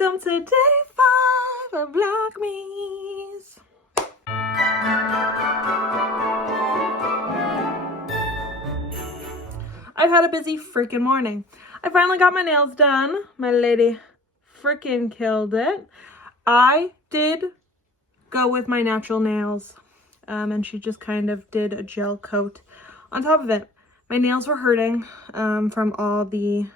Welcome to day 5 of Vlogmas. I've had a busy freaking morning. I finally got my nails done. My lady freaking killed it. I did go with my natural nails, and she just kind of did a gel coat on top of it. My nails were hurting from all the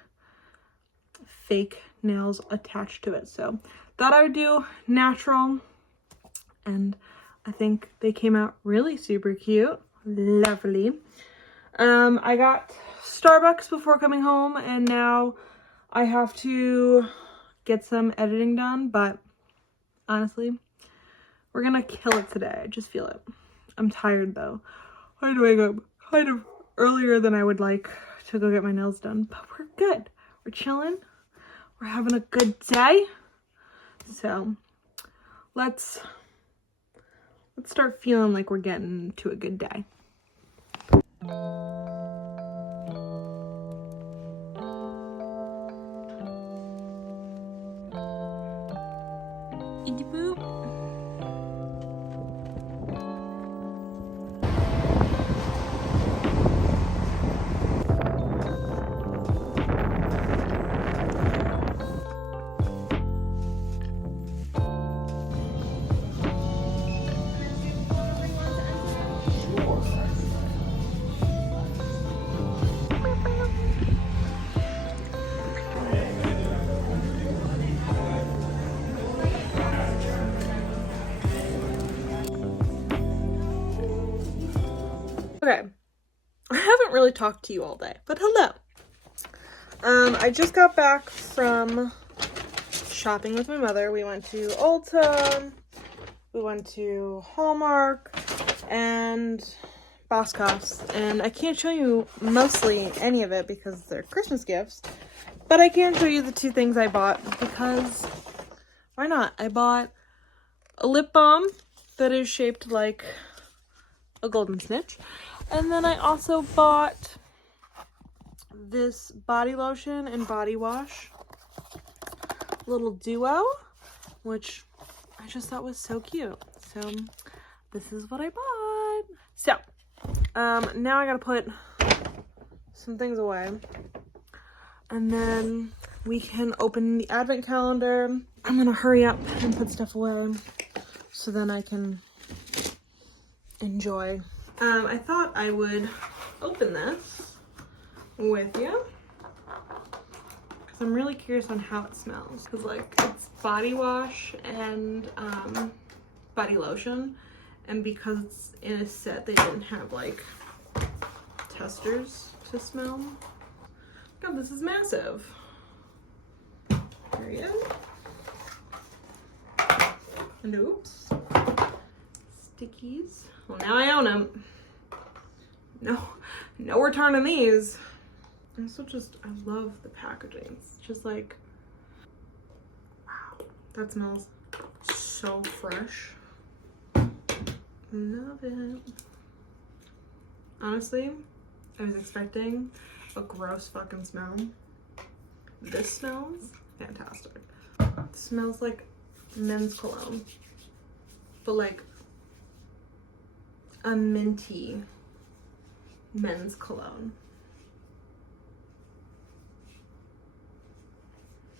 fake nails attached to it, so thought I would do natural, and I think they came out really super cute. Lovely. I got Starbucks before coming home, and now I have to get some editing done, but honestly, we're gonna kill it today. I just feel it. I'm tired though. I had to wake up kind of earlier than I would like to go get my nails done, but we're good. We're chilling. We're having a good day. So let's start feeling like we're getting to a good day. Eat the poop. Okay, I haven't really talked to you all day, but hello. I just got back from shopping with my mother. We went to Ulta, we went to Hallmark, and Boscov's, and I can't show you mostly any of it because they're Christmas gifts, but I can show you the 2 things I bought because why not? I bought a lip balm that is shaped like a golden snitch. And then I also bought this body lotion and body wash, little duo, which I just thought was so cute. So this is what I bought. So now I gotta put some things away, and then we can open the advent calendar. I'm gonna hurry up and put stuff away so then I can enjoy. I thought I would open this with you because I'm really curious on how it smells, because like it's body wash and body lotion, and because it's in a set they didn't have like testers to smell. God, this is massive. There you go. And oops, stickies. Well, now I own them. No returning these. Also just, I love the packaging. It's just like, wow, that smells so fresh. Love it. Honestly, I was expecting a gross fucking smell. This smells fantastic. It smells like men's cologne, but like a minty men's cologne.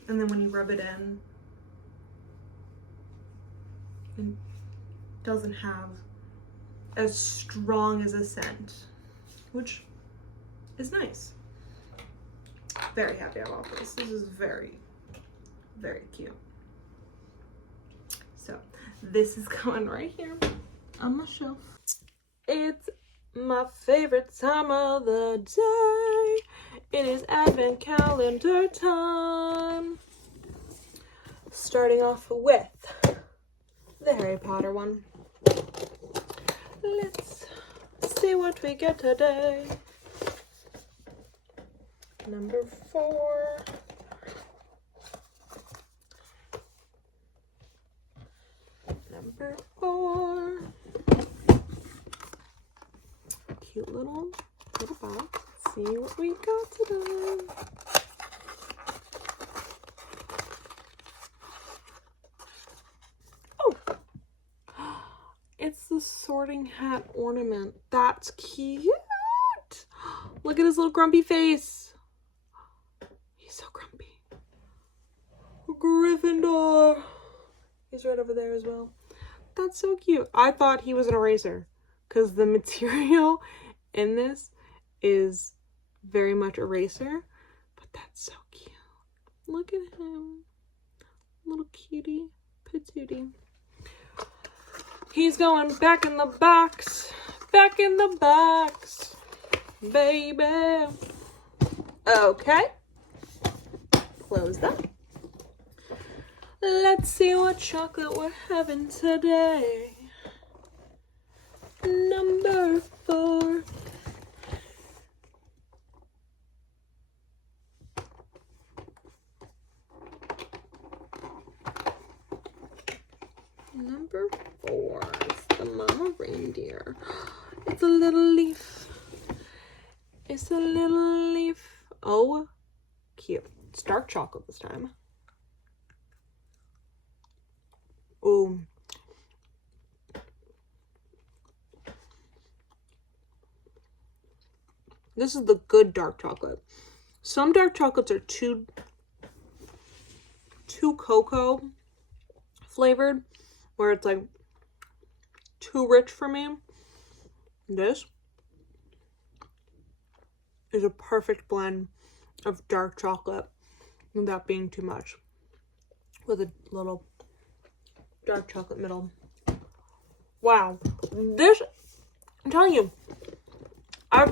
And then when you rub it in, it doesn't have as strong as a scent, which is nice. Very happy I bought this. This is very, very cute. So this is going right here on my shelf. It's my favorite time of the day. It is advent calendar time. Starting off with the Harry Potter one. Let's see what we get today. Number 4. Number 4. Cute little box. Let's see what we got today. It's the Sorting Hat ornament. That's cute. Look at his little grumpy face. He's so grumpy. Gryffindor. He's right over there as well. That's so cute. I thought he was an eraser because the material in this is very much eraser, but that's so cute. Look at him. Little cutie patootie. He's going back in the box. Back in the box. Baby. Okay. Close that. Let's see what chocolate we're having today. Number 4. Number 4 is the mama reindeer. It's a little leaf. It's a little leaf. Oh, cute. It's dark chocolate this time. Oh. This is the good dark chocolate. Some dark chocolates are too cocoa flavored, where it's like too rich for me. This is a perfect blend of dark chocolate without being too much, with a little dark chocolate middle. Wow, this, I'm telling you, I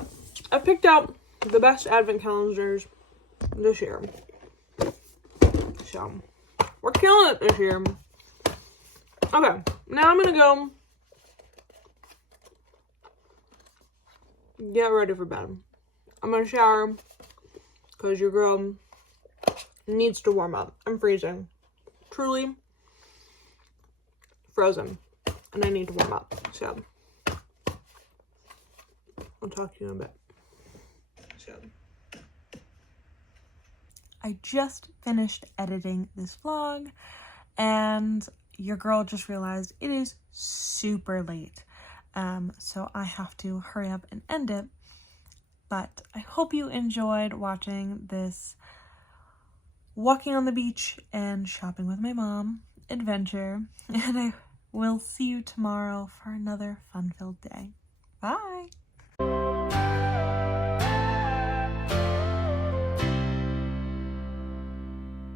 picked out the best advent calendars this year, so we're killing it this year. Okay, now I'm gonna go get ready for bed. I'm gonna shower because your girl needs to warm up. I'm freezing, truly frozen, and I need to warm up. So I'll talk to you in a bit. So I just finished editing this vlog, and your girl just realized it is super late. So I have to hurry up and end it. But I hope you enjoyed watching this walking on the beach and shopping with my mom adventure. And I will see you tomorrow for another fun-filled day. Bye!